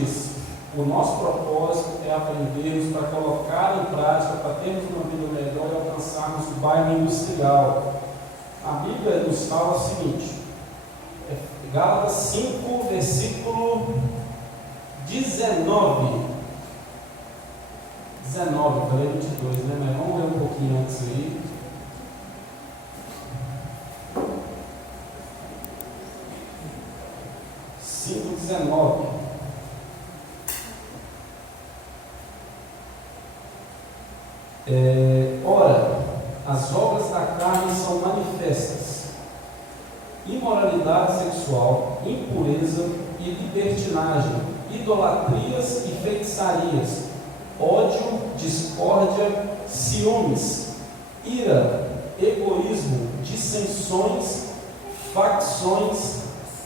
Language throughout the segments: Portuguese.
disse, o nosso propósito é aprendermos para colocar em prática, para termos uma vida melhor e alcançarmos o bairro industrial. A Bíblia nos fala o seguinte, Gálatas 5, versículo 19. 19, falei 22, né? Mas vamos ler um pouquinho antes aí. Cinco, 19. Ora, as obras da carne são manifestas: imoralidade sexual, impureza e libertinagem, idolatrias e feitiçarias, ódio, discórdia, ciúmes, ira, egoísmo, dissensões, facções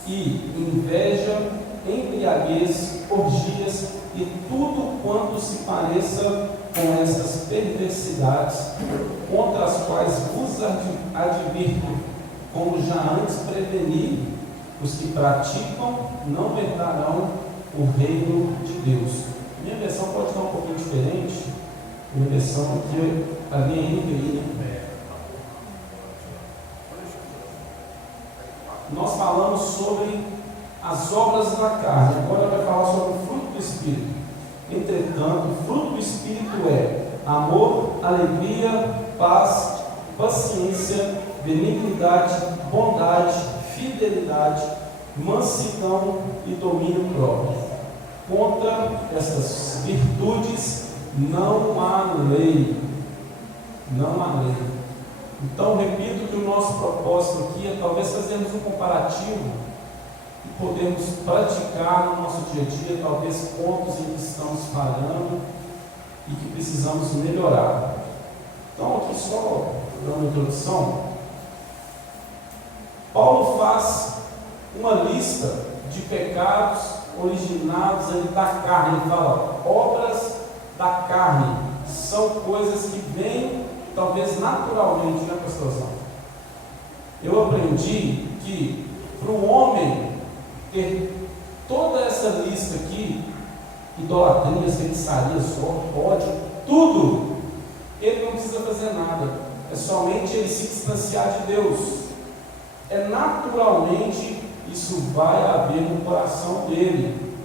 e inveja, embriaguez, orgias e tudo quanto se pareça com essas perversidades, contra as quais vos advirto, como já antes preveni, os que praticam não herdarão o reino de Deus. Minha versão pode estar um pouquinho diferente. Minha versão aqui, a minha NVI, né? Nós falamos sobre as obras da carne, agora vai falar sobre o fruto do Espírito. Entretanto, o fruto do Espírito é amor, alegria, paz, paciência, benignidade, bondade, fidelidade, mansidão e domínio próprio. Contra essas virtudes não há lei. Não há lei. Então, repito que o nosso propósito aqui é talvez fazermos um comparativo e podermos praticar no nosso dia a dia, talvez pontos em que estamos falhando e que precisamos melhorar. Então, aqui só dando uma introdução, Paulo faz uma lista de pecados originados ali da carne. Ele fala, obras da carne, são coisas que vêm talvez naturalmente, né, pastorzão? Eu aprendi que para o homem ter toda essa lista aqui, idolatrias, feitiçarias, ódio, tudo, ele não precisa fazer nada, é somente ele se distanciar de Deus. Naturalmente isso vai haver no coração dele,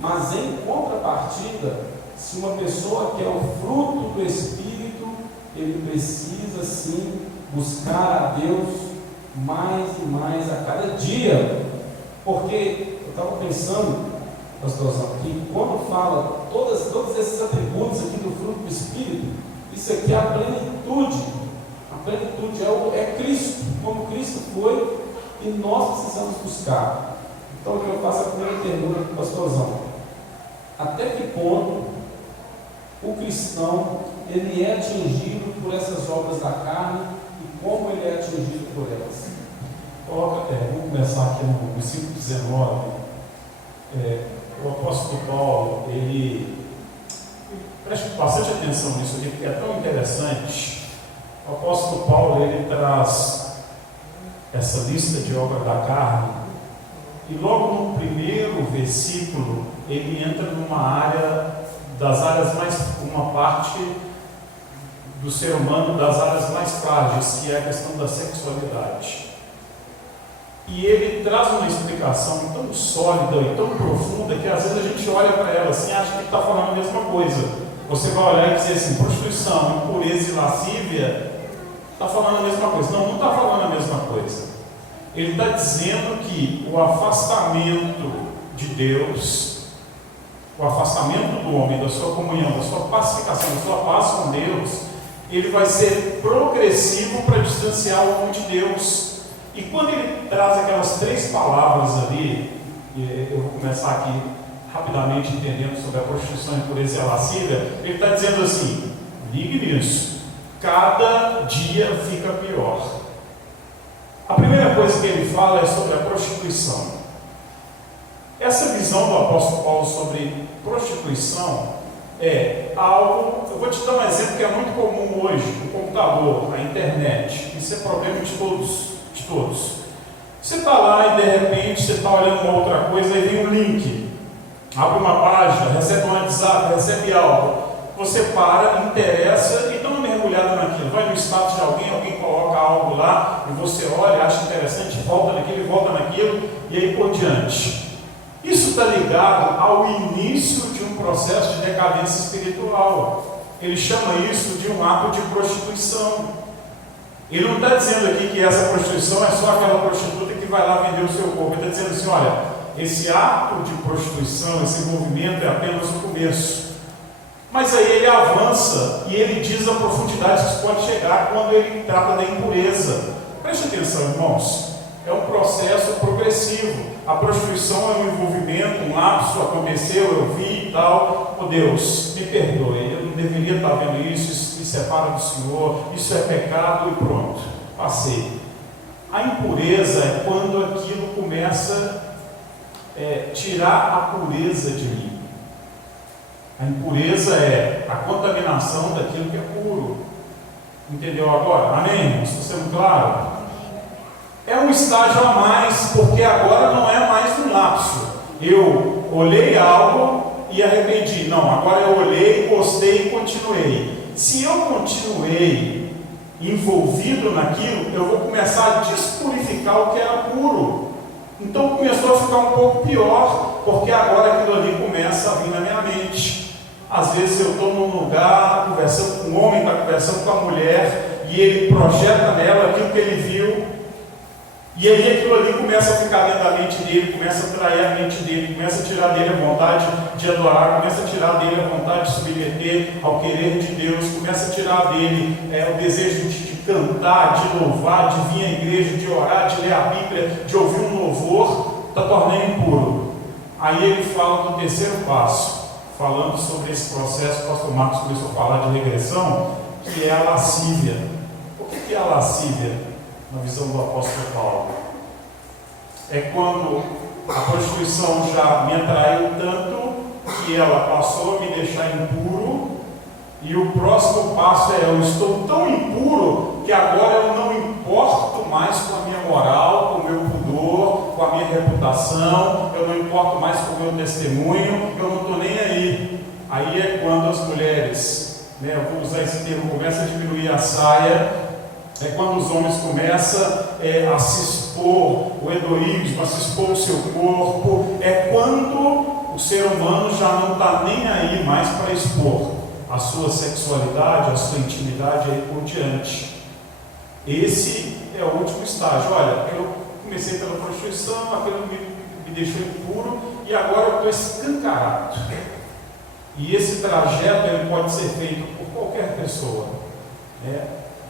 mas em contrapartida, se uma pessoa quer o fruto do Espírito, ele precisa sim buscar a Deus mais e mais a cada dia, porque eu estava pensando, pastorzão, que quando fala todos esses atributos aqui do fruto do Espírito, isso aqui é a plenitude é Cristo, como Cristo foi, e nós precisamos buscar. Então o que eu faço a primeira pergunta para o pastorzão: até que ponto o cristão ele é atingido por essas obras da carne e como ele é atingido por elas? Vamos começar aqui no versículo 19. O apóstolo Paulo, ele preste bastante atenção nisso aqui, porque é tão interessante. O apóstolo Paulo, ele traz essa lista de obras da carne, e logo no primeiro versículo ele entra numa área uma parte do ser humano, das áreas mais frágeis, que é a questão da sexualidade. E ele traz uma explicação tão sólida e tão profunda que às vezes a gente olha para ela assim, acha que está falando a mesma coisa. Você vai olhar e dizer assim, prostituição, impureza e lascívia, está falando a mesma coisa. Não está falando a mesma coisa. Ele está dizendo que o afastamento de Deus, o afastamento do homem, da sua comunhão, da sua pacificação, da sua paz com Deus, ele vai ser progressivo para distanciar o homem de Deus. E quando ele traz aquelas três palavras ali, eu vou começar aqui rapidamente entendendo sobre a prostituição, impureza e a lascívia, ele está dizendo assim, ligue nisso, cada dia fica pior. A primeira coisa que ele fala é sobre a prostituição. Essa visão do apóstolo Paulo sobre prostituição é algo, eu vou te dar um exemplo que é muito comum hoje, o computador, a internet, isso é problema de todos. Você está lá e de repente você está olhando uma outra coisa e vem um link. abre uma página, recebe um WhatsApp, recebe algo, você para, interessa e dá uma mergulhada naquilo, vai no status de alguém, alguém coloca algo lá, e você olha, acha interessante, volta naquilo, e aí por diante. Isso está ligado ao início de um processo de decadência espiritual. Ele chama isso de um ato de prostituição. Ele não está dizendo aqui que essa prostituição é só aquela prostituta que vai lá vender o seu corpo. Ele está dizendo assim, olha, esse ato de prostituição, esse movimento é apenas o começo. Mas aí ele avança e ele diz a profundidade que isso pode chegar quando ele trata da impureza. Preste atenção, irmãos, é um processo progressivo. A prostituição é um envolvimento, um lapso, aconteceu, eu vi e tal. Oh Deus, me perdoe, eu não deveria estar vendo isso me separa do Senhor, isso é pecado e pronto, passei. A impureza é quando aquilo começa a tirar a pureza de mim. A impureza é a contaminação daquilo que é puro. Entendeu agora? Amém? Estou sendo claro? É um estágio a mais, porque agora não é mais um lapso. Eu olhei algo e arrependi. Não, agora eu olhei, gostei e continuei. Se eu continuei envolvido naquilo, eu vou começar a despurificar o que era puro. Então começou a ficar um pouco pior, porque agora aquilo ali começa a vir na minha mente. Às vezes eu estou num lugar, conversando com um homem, está conversando com a mulher, e ele projeta nela aquilo que ele viu. E aí aquilo ali começa a ficar dentro da mente dele, começa a atrair a mente dele, começa a tirar dele a vontade de adorar, começa a tirar dele a vontade de submeter ao querer de Deus, começa a tirar dele o desejo de cantar, de louvar, de vir à igreja, de orar, de ler a Bíblia, de ouvir um louvor, está tornando impuro. Aí ele fala do terceiro passo, falando sobre esse processo. O pastor Marcos começou a falar de regressão, que é a lascívia. O que é a lascívia? Na visão do apóstolo Paulo, é quando a prostituição já me atraiu tanto que ela passou a me deixar impuro, e o próximo passo é: eu estou tão impuro que agora eu não importo mais com a minha moral, com o meu pudor, com a minha reputação, eu não importo mais com o meu testemunho, eu não estou nem aí. Aí é quando as mulheres, eu vou usar esse termo, começam a diminuir a saia. É quando os homens começam a se expor, o hedoísmo, a se expor o seu corpo. É quando o ser humano já não está nem aí mais para expor a sua sexualidade, a sua intimidade aí por diante. Esse é o último estágio. Olha, eu comecei pela prostituição, aquilo me deixou impuro e agora eu estou escancarado. E esse trajeto ele pode ser feito por qualquer pessoa,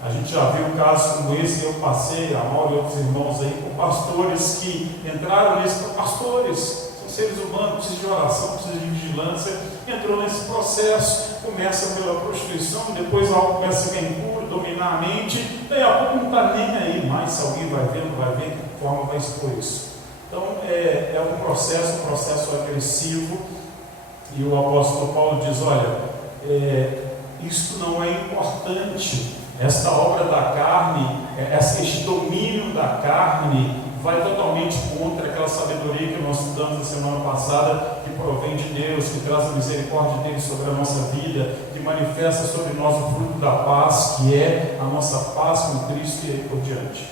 A gente já viu casos como esse que eu passei, a Mauro e outros irmãos aí, com pastores que entraram nesse, pastores, são seres humanos, precisam de oração, precisam de vigilância, entrou nesse processo, começa pela prostituição, depois algo começa a ficar impuro, dominar a mente, daí a pouco não está nem aí mais se alguém vai ver, não vai ver, de que forma vai expor isso. Então é um processo agressivo, e o apóstolo Paulo diz, olha, isso não é importante. Esta obra da carne, este domínio da carne vai totalmente contra aquela sabedoria que nós estudamos na semana passada, que provém de Deus, que traz a misericórdia dele sobre a nossa vida, que manifesta sobre nós o fruto da paz, que é a nossa paz com Cristo e aí por diante.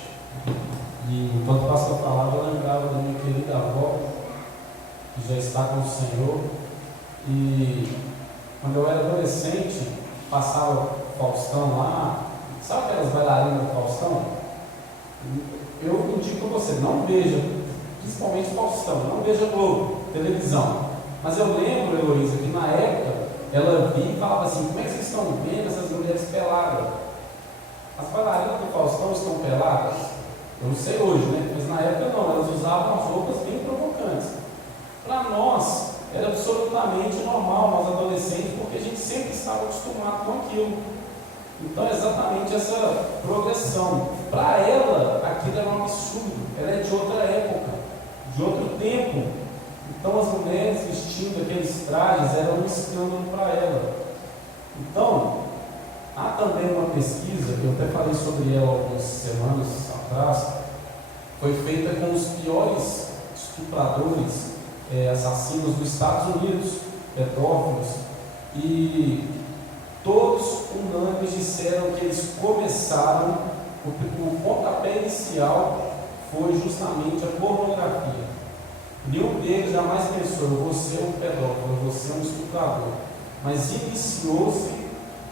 E enquanto o pastor falava, eu lembrava da minha querida avó, que já está com o Senhor, e quando eu era adolescente, passava Faustão lá. Sabe aquelas bailarinas do Faustão? Eu indico a você, não veja, principalmente Faustão, não veja Globo, televisão. Mas eu lembro, Heloísa, que na época ela via e falava assim: como é que vocês estão vendo essas mulheres peladas? As bailarinas do Faustão estão peladas? Eu não sei hoje, mas na época não, elas usavam as roupas bem provocantes. Para nós era absolutamente normal, nós adolescentes, porque a gente sempre estava acostumado com aquilo. Então é exatamente essa progressão. Para ela, aquilo era um absurdo, ela é de outra época, de outro tempo. Então as mulheres vestindo aqueles trajes eram um escândalo para ela. Então, há também uma pesquisa, que eu até falei sobre ela algumas semanas atrás, foi feita com os piores estupradores assassinos dos Estados Unidos, pedófilos, e todos unânimes disseram que eles começaram, o pontapé inicial foi justamente a pornografia. Nenhum deles jamais pensou: eu vou ser um pedófilo, eu vou ser um estuprador. Mas iniciou-se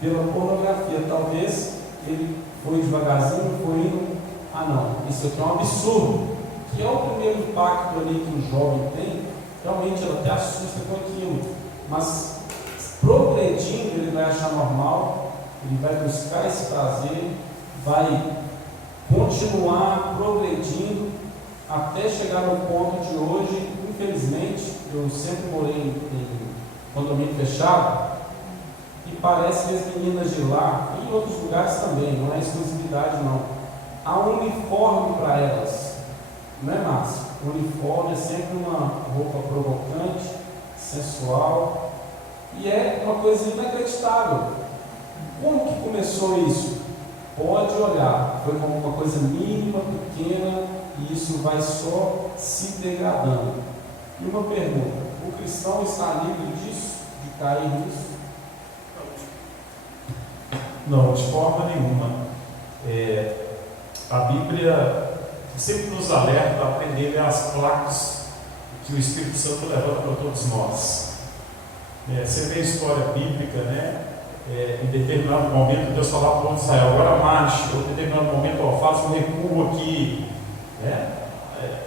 pela pornografia. Talvez ele foi devagarzinho, foi indo: ah não, isso aqui é um absurdo. Que é o primeiro impacto ali que o jovem tem. Realmente ele até assusta com aquilo, mas progredindo ele vai achar normal, ele vai buscar esse prazer, vai continuar progredindo até chegar no ponto de hoje. Infelizmente, eu sempre morei em condomínio fechado, e parece que as meninas de lá, e em outros lugares também, não é exclusividade não, há um uniforme para elas, não é, Márcio? O uniforme é sempre uma roupa provocante, sensual, e é uma coisa inacreditável. Como que começou isso? Pode olhar, foi como uma coisa mínima, pequena, e isso vai só se degradando. E uma pergunta: o cristão está livre disso, de cair nisso? Não, de forma nenhuma. A Bíblia sempre nos alerta a aprender as placas que o Espírito Santo levanta para todos nós. Você vê a história bíblica, né? Em determinado momento Deus falava para o povo de Israel: agora marche. Em determinado momento, faz um recuo aqui, né?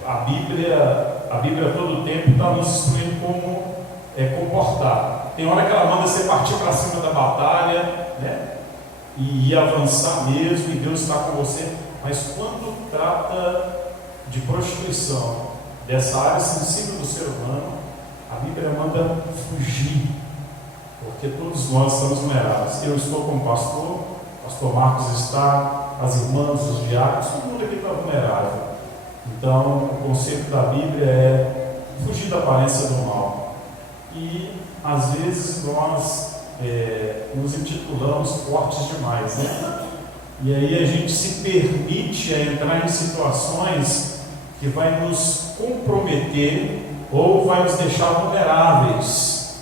A Bíblia todo o tempo está nos instruindo como comportar. Tem hora que ela manda você partir para cima da batalha, né? E avançar mesmo, e Deus está com você. Mas quando trata de prostituição, dessa área sensível do ser humano, a Bíblia manda fugir, porque todos nós estamos vulneráveis. Eu estou como pastor, o pastor Marcos está, as irmãs, os diáconos, todo mundo aqui está vulnerável. Então, o conceito da Bíblia é fugir da aparência do mal. E, às vezes, nós nos intitulamos fortes demais, né? E aí a gente se permite entrar em situações que vai nos comprometer ou vai nos deixar vulneráveis.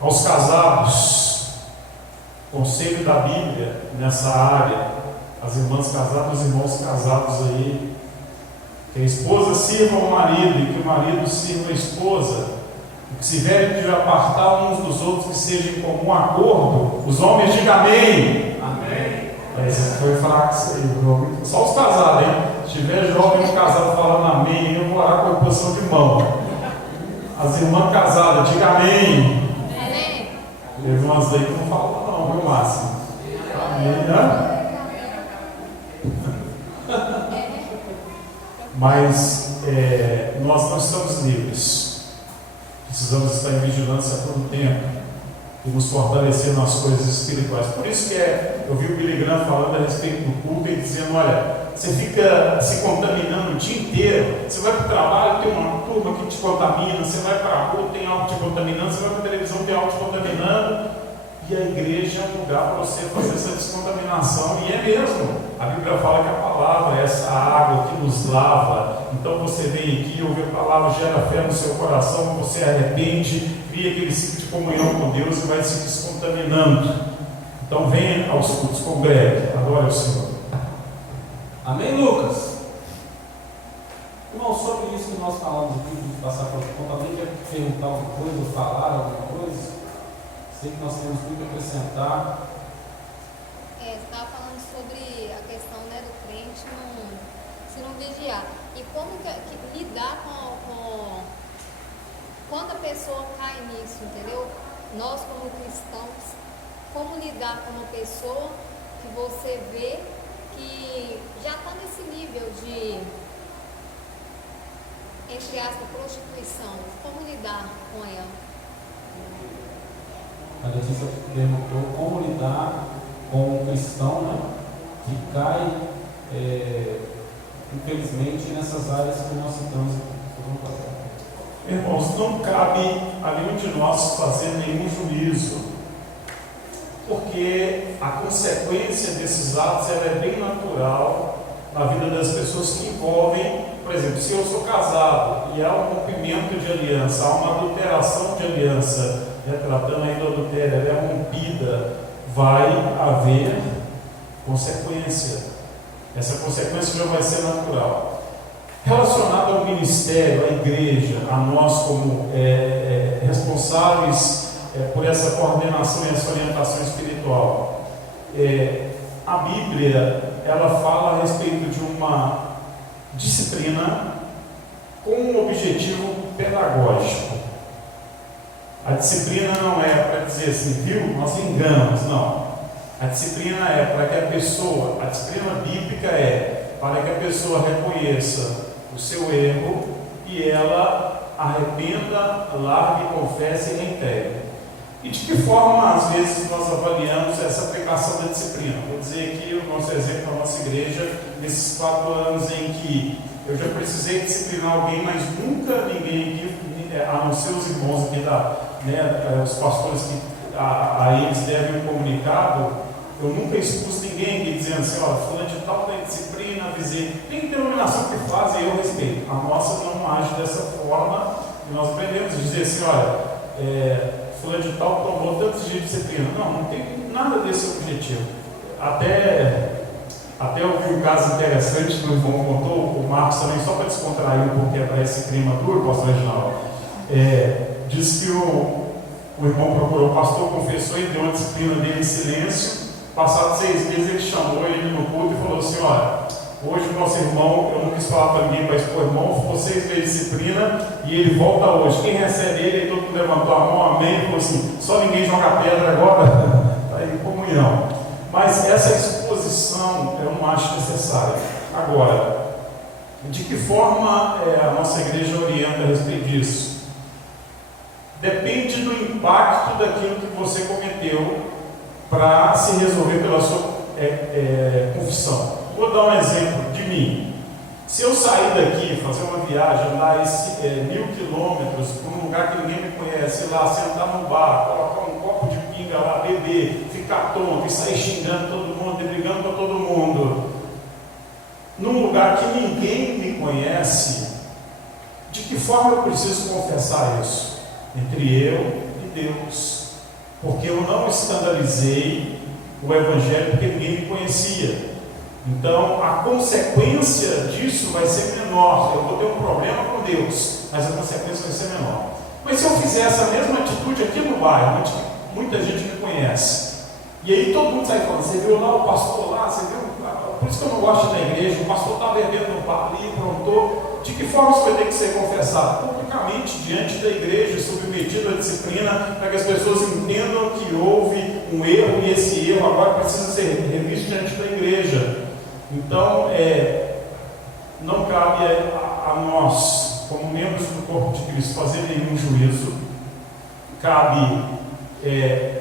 Aos casados, conselho da Bíblia nessa área, as irmãs casadas, os irmãos casados aí, que a esposa sirva o marido e que o marido sirva a esposa. Que se tiver de apartar uns dos outros, que seja em comum acordo. Os homens digam amém. Amém. Esse foi fraco isso aí, só os casados, hein? Se tiver jovem e casado falando amém, eu vou orar com a posição de mão. As irmãs casadas, digam amém. Amém. Teve umas aí que não falam não, viu, Márcio? Amém, né? Mas nós não estamos livres. Precisamos estar em vigilância todo o tempo e nos fortalecer nas coisas espirituais. Por isso que eu vi o Billy Graham falando a respeito do culto e dizendo: olha, você fica se contaminando o dia inteiro. Você vai para o trabalho, tem uma turma que te contamina. Você vai para a rua, tem algo te contaminando. Você vai para a televisão, tem algo te contaminando. E a igreja é um lugar para você fazer essa descontaminação. E é mesmo. A Bíblia fala que a palavra é essa água que nos lava. Então você vem aqui, ouve a palavra, gera fé no seu coração, você arrepende, cria aquele ciclo de comunhão com Deus e vai se descontaminando. Então venha aos cultos, congregue, adore ao Senhor. Amém, Lucas? Irmão, sobre isso que nós falamos aqui, de passar por conta, alguém quer perguntar alguma coisa, ou falar alguma coisa? Sei que nós temos muito a acrescentar. Você estava falando sobre a questão, né, do crente se não vigiar. E como que lidar com quando a pessoa cai nisso, entendeu? Nós como cristãos, como lidar com uma pessoa que você vê que já está nesse nível de, entre aspas, prostituição. Como lidar com ela? A Letícia perguntou como lidar com um cristão, né, que cai, infelizmente, nessas áreas que nós citamos. Irmãos, não cabe a nenhum de nós fazer nenhum juízo, porque a consequência desses atos é bem natural na vida das pessoas que envolvem por exemplo, se eu sou casado e há um rompimento de aliança, há uma adulteração de aliança, tratando aí do adultério, ela é rompida, vai haver consequência. Essa consequência já vai ser natural. Relacionado ao ministério, à igreja, a nós como responsáveis por essa coordenação e essa orientação espiritual, a Bíblia, ela fala a respeito de uma disciplina com um objetivo pedagógico. A disciplina não é para dizer assim, viu, nós enganamos, não. A disciplina é para que a disciplina bíblica é para que a pessoa reconheça o seu erro e ela arrependa, largue, confesse e reintegre. E de que forma, às vezes, nós avaliamos essa aplicação da disciplina? Vou dizer aqui o nosso exemplo da nossa igreja, nesses 4 anos em que eu já precisei disciplinar alguém, mas nunca ninguém aqui, a não ser os irmãos aqui, os pastores que a eles devem um comunicado, eu nunca expus ninguém aqui dizendo assim, olha, fulano de tal tem disciplina, avisei. Tem denominação que faz e eu respeito. A nossa não age dessa forma e nós aprendemos a dizer assim, olha, fulano de tal tomou tantos dias de disciplina. Não tem nada desse objetivo. Até eu vi um caso interessante que o irmão contou, o Marcos também, só para descontrair um pouquinho para esse clima duro, pastor Reginaldo, disse que o irmão procurou o pastor, confessou e deu uma disciplina dele em silêncio. Passados 6 meses ele chamou ele no culto e falou assim, olha, hoje o nosso irmão, eu não quis falar para ninguém, mas o irmão ficou 6 meses de disciplina e ele volta hoje. Quem recebe ele, todo mundo levantou a mão, amém, e falou assim, só ninguém joga pedra agora, está aí em comunhão. Mas essa exposição eu não acho necessária. Agora, de que forma a nossa igreja orienta a respeito disso? Depende do impacto daquilo que você cometeu para se resolver pela sua confissão. Vou dar um exemplo de mim. Se eu sair daqui, fazer uma viagem, andar 1.000 quilômetros para um lugar que ninguém me conhece, ir lá, sentar no bar, colocar um copo de pinga lá, beber, ficar tonto e sair xingando todo mundo e brigando com todo mundo, num lugar que ninguém me conhece, de que forma eu preciso confessar isso? Entre eu e Deus. Porque eu não escandalizei o Evangelho porque ninguém me conhecia. Então, a consequência disso vai ser menor. Eu vou ter um problema com Deus, mas a consequência vai ser menor. Mas se eu fizer essa mesma atitude aqui no bairro, onde muita gente me conhece, e aí todo mundo sai falando, você viu lá o pastor lá, você viu? Por isso que eu não gosto da igreja, o pastor está bebendo no bar ali, prontou. De que forma isso vai ter que ser confessado? Publicamente, diante da igreja, submetido à disciplina, para que as pessoas entendam que houve um erro e esse erro agora precisa ser revisto diante da igreja. Então, não cabe a nós, como membros do corpo de Cristo, fazer nenhum juízo. Cabe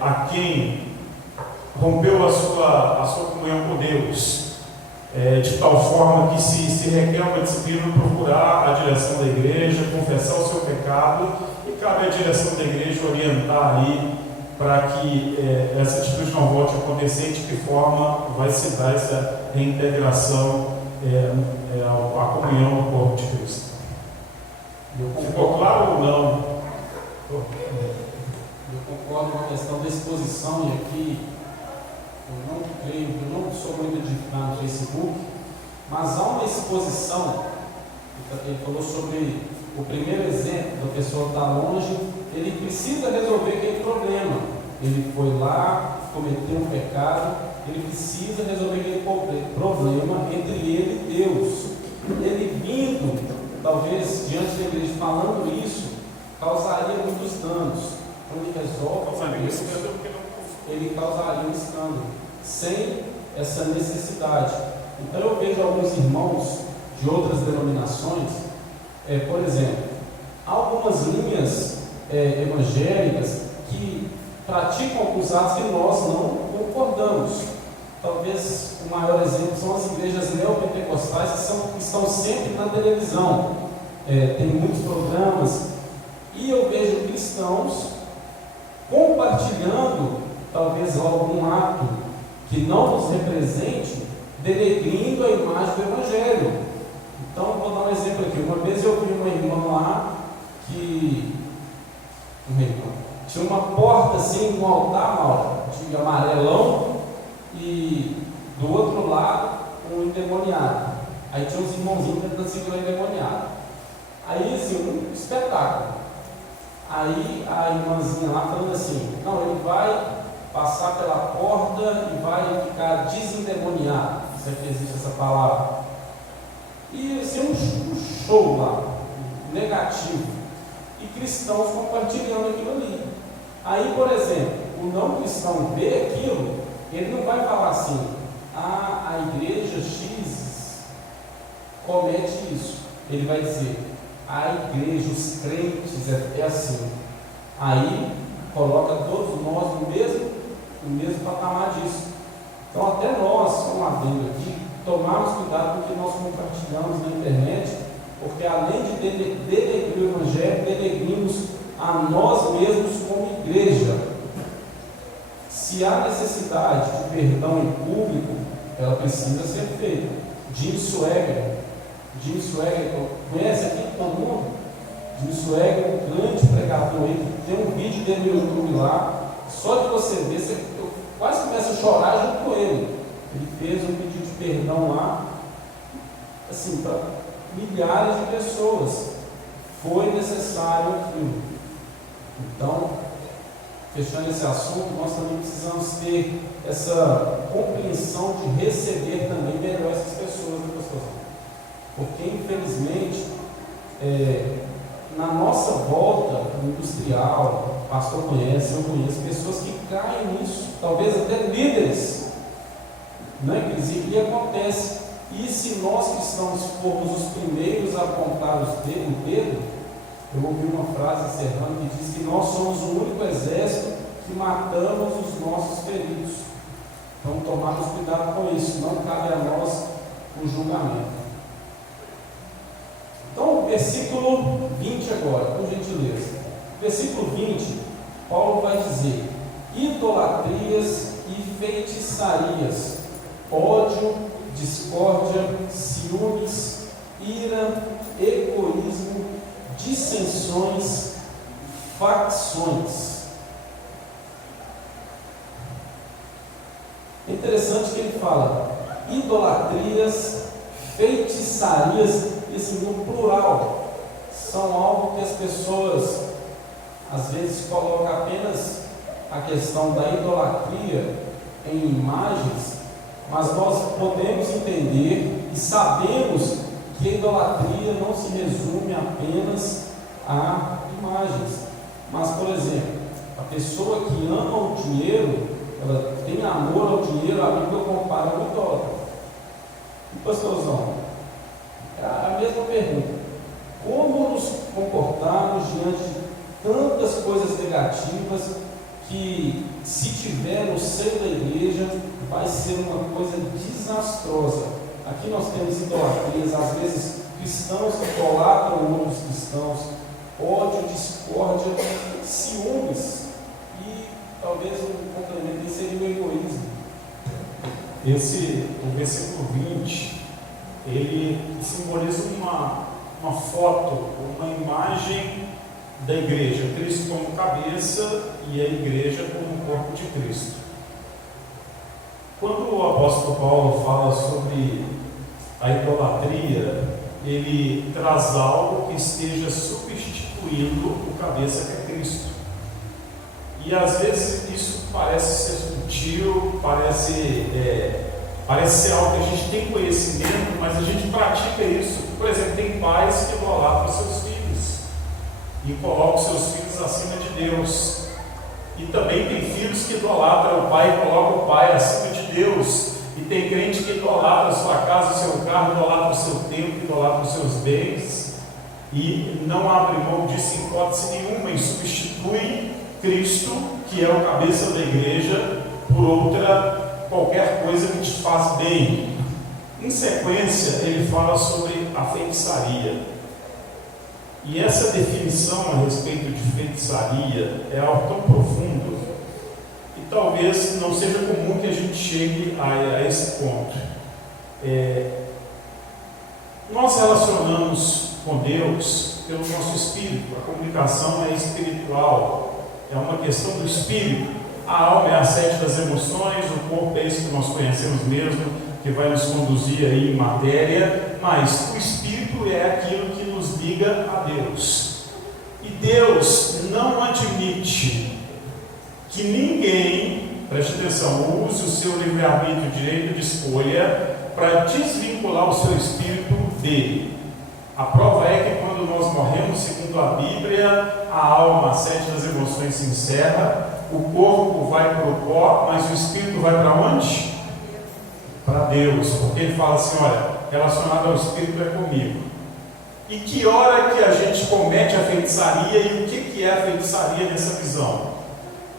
a quem rompeu a sua comunhão com Deus, de tal forma que se requer uma disciplina, procurar a direção da igreja, confessar o seu pecado, e cabe à direção da igreja orientar aí para que essa atitude não volte a acontecer e de que forma vai se dar essa reintegração à comunhão do corpo de Cristo. Ficou claro ou não? Eu concordo com a questão da exposição, e aqui eu não sou muito edificado no Facebook, mas há uma exposição. Ele falou sobre o primeiro exemplo da pessoa que está longe, ele precisa resolver aquele problema. Ele foi lá, cometeu um pecado, ele precisa resolver aquele problema entre ele e Deus. Ele vindo, talvez, diante da igreja, falando isso, causaria muitos danos. Então ele resolve isso, ele causaria um escândalo, sem essa necessidade. Então eu vejo alguns irmãos de outras denominações, por exemplo, algumas linhas evangélicas que praticam alguns atos que nós não concordamos. Talvez o maior exemplo são as igrejas neopentecostais que estão sempre na televisão. Tem muitos programas, e eu vejo cristãos compartilhando talvez algum ato que não nos represente, denegrindo a imagem do Evangelho. Então, vou dar um exemplo aqui. Uma vez eu vi uma irmã lá que tinha uma porta assim, um altar de amarelão, e do outro lado um endemoniado. Aí tinha uns irmãozinhos tentando segurar o endemoniado. Aí assim, um espetáculo. Aí a irmãzinha lá falando assim: não, ele vai passar pela porta e vai ficar desendemoniado. Se é que existe essa palavra. E assim, um show lá, negativo. E cristãos compartilhando aquilo ali. Aí, por exemplo, o não cristão vê aquilo, ele não vai falar assim: a igreja X comete isso. Ele vai dizer: a igreja, os crentes é assim. Aí coloca todos nós no mesmo patamar disso. Então, até nós, como adendo aqui, tomarmos cuidado com o que nós compartilhamos na internet, porque além de denegrir o Evangelho, denegrimos a nós mesmos como igreja. Se há necessidade de perdão em público, ela precisa ser feita. Jim Swaggart, conhece aqui todo mundo? Jim Swaggart, um grande pregador aí, tem um vídeo dele no YouTube lá, só de você ver, eu quase começa a chorar junto com ele. Ele fez um pedido de perdão lá, assim, para milhares de pessoas. Foi necessário aquilo. Então, fechando esse assunto, nós também precisamos ter essa compreensão de receber também melhor essas pessoas, né, pastor? Porque, infelizmente, na nossa volta industrial, o pastor conhece, eu conheço pessoas que caem nisso, talvez até líderes, né, que acontece. E se nós cristãos formos os primeiros a apontar o dedo, eu ouvi uma frase encerrando que diz que nós somos o único exército que matamos os nossos feridos. Então, tomarmos cuidado com isso, não cabe a nós o julgamento. Então, versículo 20 agora, por gentileza. Versículo 20, Paulo vai dizer: idolatrias e feitiçarias, ódio, discórdia, ciúmes, ira, egoísmo, dissensões, facções. É interessante que ele fala idolatrias, feitiçarias, isso no plural, são algo que as pessoas às vezes colocam apenas a questão da idolatria em imagens, mas nós podemos entender e sabemos que a idolatria não se resume apenas a imagens. Mas, por exemplo, a pessoa que ama o dinheiro, ela tem amor ao dinheiro, a Bíblia compara ao idólatra. E, pastorzão, é a mesma pergunta: como nos comportarmos diante de tantas coisas negativas que, se tiver no seio da igreja, vai ser uma coisa desastrosa? Aqui nós temos idolatrias, às vezes cristãos que idolatram outros cristãos, ódio, discórdia, ciúmes, e talvez um complemento seria o egoísmo. O versículo 20, ele simboliza uma foto, uma imagem da igreja, Cristo como cabeça e a igreja como corpo de Cristo. Quando o apóstolo Paulo fala sobre a idolatria, ele traz algo que esteja substituindo o cabeça que é Cristo. E às vezes isso parece ser sutil, parece ser algo que a gente tem conhecimento, mas a gente pratica isso. Por exemplo, tem pais que idolatram seus filhos e colocam seus filhos acima de Deus. E também tem filhos que idolatram o pai e colocam o pai acima de Deus. E tem crente que idolatra a sua casa, o seu carro, idolatra o seu tempo, idolatra os seus bens, e não abre mão disso em hipótese nenhuma, e substitui Cristo, que é o cabeça da igreja, por qualquer coisa que te faz bem. Em sequência, ele fala sobre a feitiçaria. E essa definição a respeito de feitiçaria é algo tão profundo, e talvez não seja comum que a gente chegue a esse ponto. Nós relacionamos com Deus pelo nosso espírito. A comunicação é espiritual, é uma questão do espírito. A alma é a sede das emoções, o corpo é isso que nós conhecemos mesmo, que vai nos conduzir aí em matéria, mas o espírito é aquilo que nos liga a Deus. E Deus não admite que ninguém, preste atenção, use o seu livre-arbítrio, direito de escolha, para desvincular o seu espírito dele. A prova é que quando nós morremos, segundo a Bíblia, a alma, a sede das emoções se encerra, o corpo vai para o pó, mas o espírito vai para onde? Para Deus, porque ele fala assim, olha, relacionado ao espírito é comigo. E que hora que a gente comete a feitiçaria e o que é a feitiçaria nessa visão?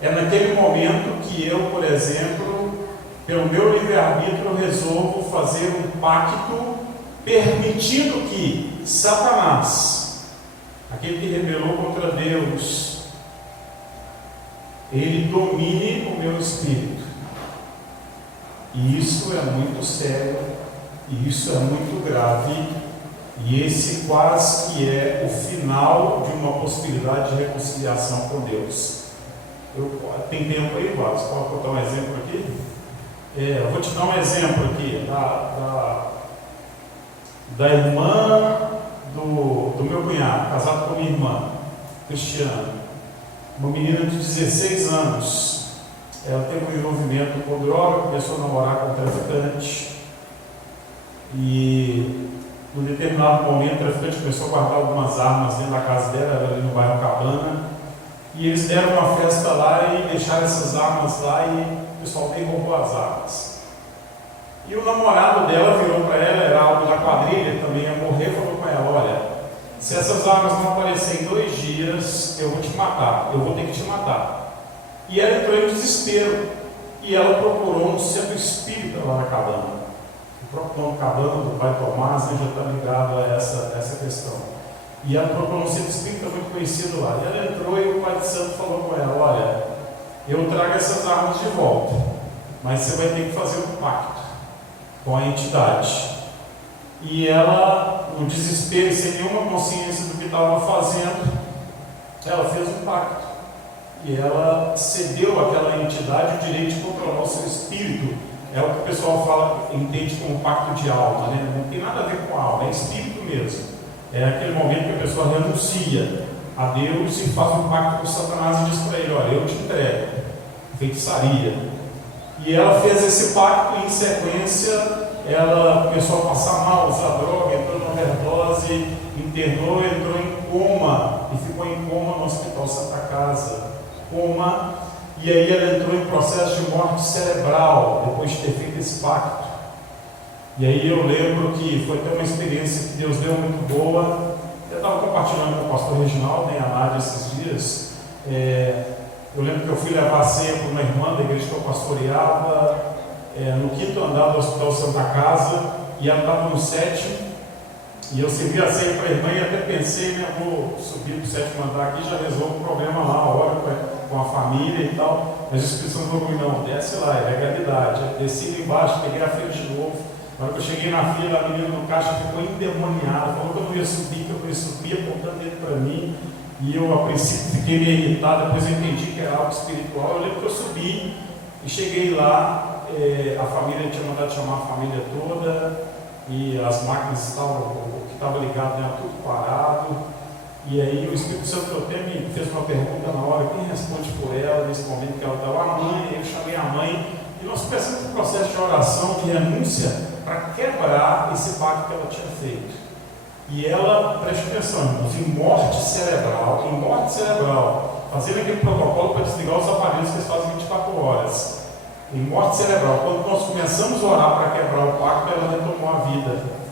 É naquele momento que eu, por exemplo, pelo meu livre-arbítrio, resolvo fazer um pacto permitindo que Satanás, aquele que rebelou contra Deus, ele domine o meu espírito. E isso é muito sério, e isso é muito grave, e esse quase que é o final de uma possibilidade de reconciliação com Deus. Tem tempo aí, Vasco? Pode botar um exemplo aqui? Eu vou te dar um exemplo aqui da irmã do meu cunhado, casado com a minha irmã, Cristiana, uma menina de 16 anos. Ela teve um envolvimento com droga, começou a namorar com um traficante, e num determinado momento o traficante começou a guardar algumas armas dentro da casa dela, ali no bairro Cabana, e eles deram uma festa lá e deixaram essas armas lá, e o pessoal nem roubou as armas. E o namorado dela virou para ela, era algo da quadrilha, também ia morrer, falou com ela, olha, se essas armas não aparecerem em 2 dias, eu vou te matar, eu vou ter que te matar. E ela entrou em desespero, e ela procurou um centro espírita lá na Cabana. O próprio nome Cabana, do pai Tomás, já está ligado a essa questão. E ela procurou um centro espírita muito conhecido lá. E ela entrou e o pai de santo falou com ela, olha, eu trago essas armas de volta, mas você vai ter que fazer um pacto com a entidade. E ela, no desespero, sem nenhuma consciência do que estava fazendo, ela fez um pacto. E ela cedeu àquela entidade o direito de controlar o seu espírito. É o que o pessoal fala, entende como pacto de alma, né? Não tem nada a ver com alma, é espírito mesmo. É aquele momento que a pessoa renuncia a Deus e faz um pacto com Satanás e diz para ele, olha, eu te entrego, feitiçaria. E ela fez esse pacto e em sequência ela começou a passar mal, usar droga, entrou numa overdose, internou, entrou em coma e ficou em coma no Hospital Santa Casa. Coma, e aí ela entrou em processo de morte cerebral depois de ter feito esse pacto. E aí eu lembro que foi até uma experiência que Deus deu muito boa. Eu estava compartilhando com o pastor Reginaldo em Anádia esses dias. Eu lembro que eu fui levar a ceia para uma irmã da igreja que eu pastoreava, no 5º andar do Hospital Santa Casa, e ela estava no 7º. E eu servi a ceia para a irmã e até pensei, né, vou subir para o 7º andar aqui, já resolvo o problema lá, a hora com a família e tal. Mas o Espírito Santo falou comigo, não, desce lá, é legalidade. Eu desci lá embaixo, peguei a fila de novo. Na hora que eu cheguei na fila, a menina no caixa ficou endemoniada, falou que eu não ia subir, apontando ele para mim. E eu, a princípio, fiquei meio irritado, depois eu entendi que era algo espiritual. Eu lembro que eu subi e cheguei lá, a família tinha mandado chamar a família toda, e as máquinas estavam, o que estava ligado, né, tudo parado. E aí o Espírito Santo até me fez uma pergunta na hora, quem responde por ela nesse momento que ela estava? A mãe. Eu chamei a mãe e nós começamos um processo de oração, de renúncia, para quebrar esse pacto que ela tinha feito. E ela, preste atenção, irmãos, em morte cerebral, fazendo aquele protocolo para desligar os aparelhos que eles fazem 24 horas. Em morte cerebral, quando nós começamos a orar para quebrar o pacto, ela retomou a vida.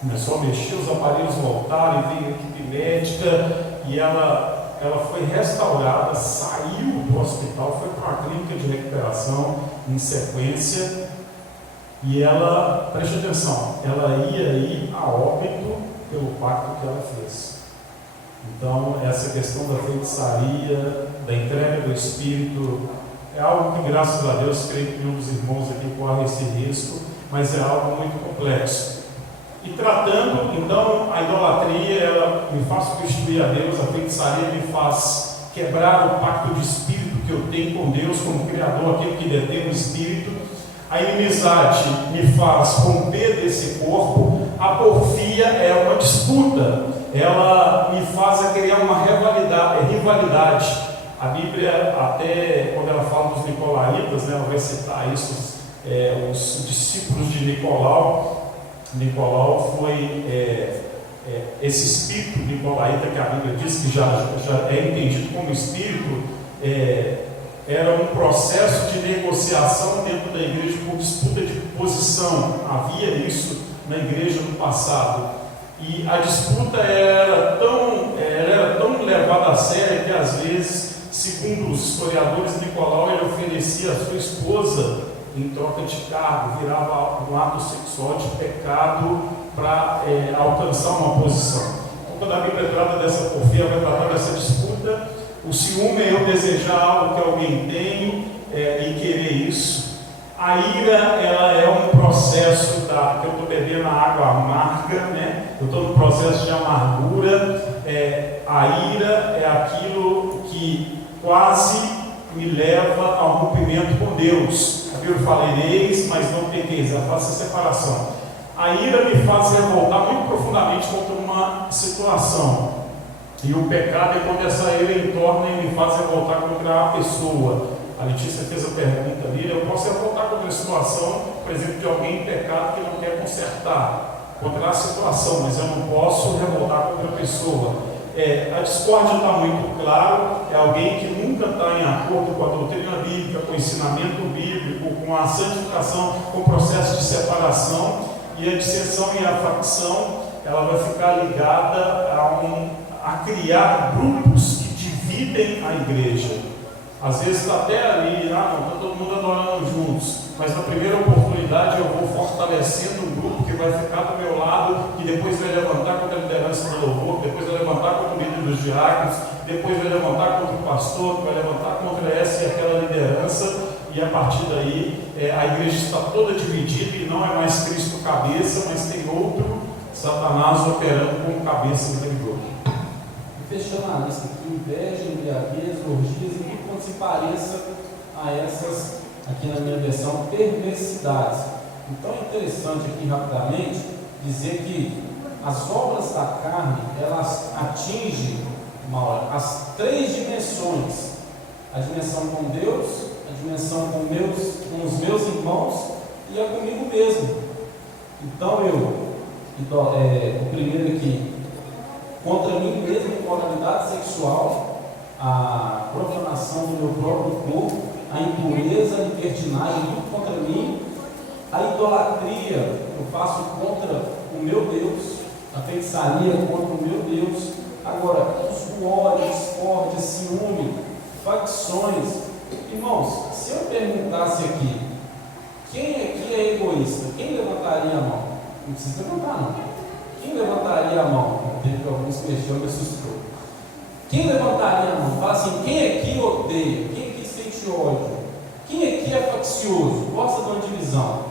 Começou a mexer, os aparelhos voltaram, e veio a equipe médica, e ela foi restaurada, saiu do hospital, foi para uma clínica de recuperação em sequência, e ela, preste atenção, ela ia ir a óbito pelo pacto que ela fez. Então, essa questão da feitiçaria, da entrega do Espírito, é algo que, graças a Deus, creio que nenhum dos irmãos aqui corre esse risco, mas é algo muito complexo. E tratando, então, a idolatria, ela me faz substituir a Deus, a feitiçaria me faz quebrar o pacto de espírito que eu tenho com Deus, como Criador, aquele que detém o espírito. A inimizade me faz romper desse corpo. A porfia é uma disputa, ela me faz criar uma rivalidade. A Bíblia, até quando ela fala dos nicolaítas, né, ela vai citar isso, os discípulos de Nicolau. Nicolau foi esse espírito nicolaíta que a Bíblia diz que já é entendido como espírito, era um processo de negociação dentro da igreja por disputa de posição. Havia isso na igreja no passado. E a disputa era tão levada a sério que às vezes, segundo os historiadores, Nicolau ele oferecia a sua esposa em troca de cargo, virava um ato sexual de pecado para alcançar uma posição. Então, quando a Bíblia trata dessa porfia, vai tratar dessa disputa. O ciúme é eu desejar algo que alguém tem e querer isso. A ira, ela é um processo que eu estou bebendo a água amarga, né? Eu estou no processo de amargura. A ira é aquilo que quase me leva ao rompimento com Deus. A Bíblia fala: ireis, mas não pequeis. Ela faz essa separação. A ira me faz revoltar muito profundamente contra uma situação. E o pecado é quando essa ira entorna e me faz revoltar contra a pessoa. A Letícia fez a pergunta ali: eu posso revoltar contra a situação, por exemplo, de alguém em pecado que não quer consertar, contra a situação, mas eu não posso revoltar contra a pessoa. A discórdia está muito claro, é alguém que nunca está em acordo com a doutrina bíblica, com o ensinamento bíblico, com a santificação, com o processo de separação, e a dissensão e a facção, ela vai ficar ligada a criar grupos que dividem a igreja. Às vezes está até ali, está todo mundo adorando juntos, mas na primeira oportunidade eu vou fortalecendo um grupo que vai ficar do meu lado, que depois vai levantar contra a liderança do louvor, depois vai levantar contra o líder dos diáconos, depois vai levantar contra o pastor, vai levantar contra essa e aquela liderança, e a partir daí a igreja está toda dividida e não é mais Cristo cabeça, mas tem outro Satanás operando como cabeça daquele grupo. Fechando a lista aqui: inveja, embriaguez, orgias e tudo quanto se pareça a essas, aqui na minha versão, perversidades. Então é interessante aqui rapidamente dizer que as obras da carne, elas atingem as três dimensões: a dimensão com Deus, a dimensão com os meus irmãos e a comigo mesmo. Então o primeiro aqui, contra mim mesmo, imoralidade sexual, a profanação do meu próprio corpo, a impureza, a libertinagem, tudo contra mim, a idolatria eu faço contra o meu Deus, a feitiçaria contra o meu Deus. Agora, os ódio, discórdia, ciúme, facções. Irmãos, se eu perguntasse aqui, quem aqui é egoísta? Quem levantaria a mão? Não precisa levantar, não. Quem levantaria a mão? Teve alguns que mexeu e me assustou. Quem levantaria a mão? Fala assim: quem aqui odeia? Quem aqui sente ódio? Quem aqui é faccioso? Gosta de uma divisão?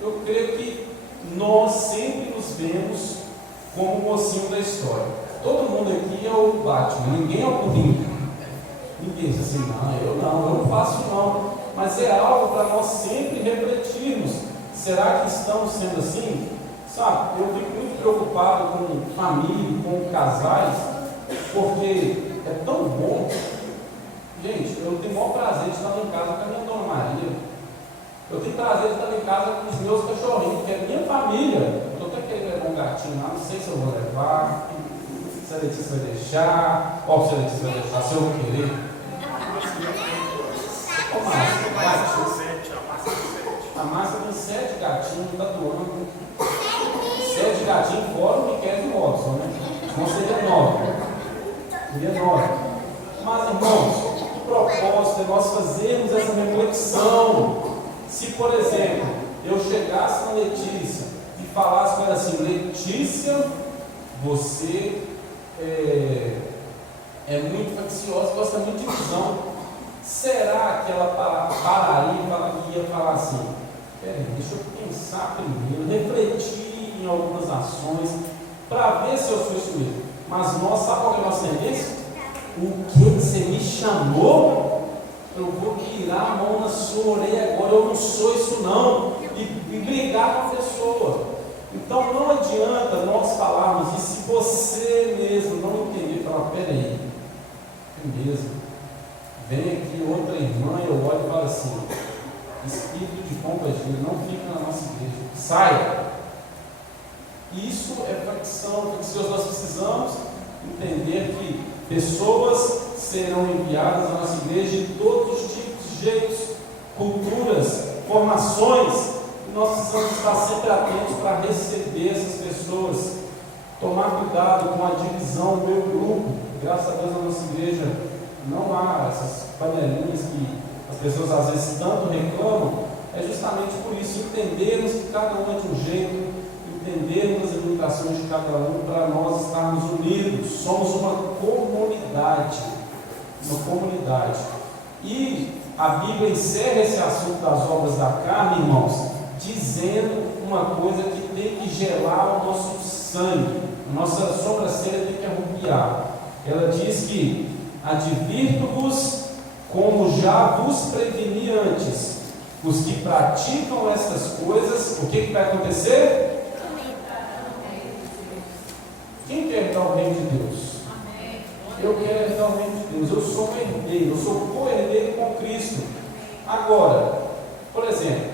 Eu creio que nós sempre nos vemos como o mocinho da história. Todo mundo aqui é o Batman, ninguém é o Coringa. Ninguém diz assim: eu não faço não. Mas é algo para nós sempre refletirmos. Será que estamos sendo assim? Sabe, eu fico muito preocupado com família, com casais, porque é tão bom. Gente, eu tenho o maior prazer de estar em casa com a minha Dona Maria. Eu tenho prazer de estar em casa com os meus cachorrinhos, porque é minha família. Eu estou até querendo levar um gatinho lá, não sei se eu vou levar, se a Letícia vai deixar, ou se a Letícia vai deixar, se eu vou querer. A Márcia tem 7 gatinhos, está doando. 7 gatinhos fora o Miquel e o Robson, né? Não seria 9. Seria 9. Mas, irmãos, o propósito é nós fazermos essa reflexão. Se, por exemplo, eu chegasse na Letícia e falasse com ela assim: Letícia, você é muito facciosa, gosta muito de divisão. Será que ela pararia e ia falar assim: peraí, deixa eu pensar primeiro, refletir, aqui em algumas ações, para ver se eu sou isso mesmo. Mas nós, sabe qual é a nossa tendência? O que você me chamou? Eu vou virar a mão na sua orelha agora, eu não sou isso não. E brigar com a pessoa. Então não adianta nós falarmos isso se você mesmo não entender e falar, peraí, é mesmo. Vem aqui outra irmã, eu olho e falo assim, espírito de companhia não fica na nossa igreja, saia. Isso é facção, nós precisamos entender que pessoas serão enviadas à nossa igreja de todos os tipos, jeitos, culturas, formações, e nós precisamos estar sempre atentos para receber essas pessoas, tomar cuidado com a divisão do meu grupo. Graças a Deus na nossa igreja não há essas panelinhas que as pessoas às vezes tanto reclamam. É justamente por isso, entendermos que cada um é de um jeito, entendermos as limitações de cada um para nós estarmos unidos. Somos uma comunidade. E a Bíblia encerra esse assunto das obras da carne, irmãos, dizendo uma coisa que tem que gelar o nosso sangue, a nossa sobrancelha tem que arrupiar. Ela diz que advirto-vos, como já vos preveni antes, os que praticam essas coisas, o que vai acontecer? Quem quer herdar o reino de Deus? Eu quero herdar o reino de Deus. Eu sou um herdeiro, eu sou co-herdeiro com Cristo. Agora, por exemplo,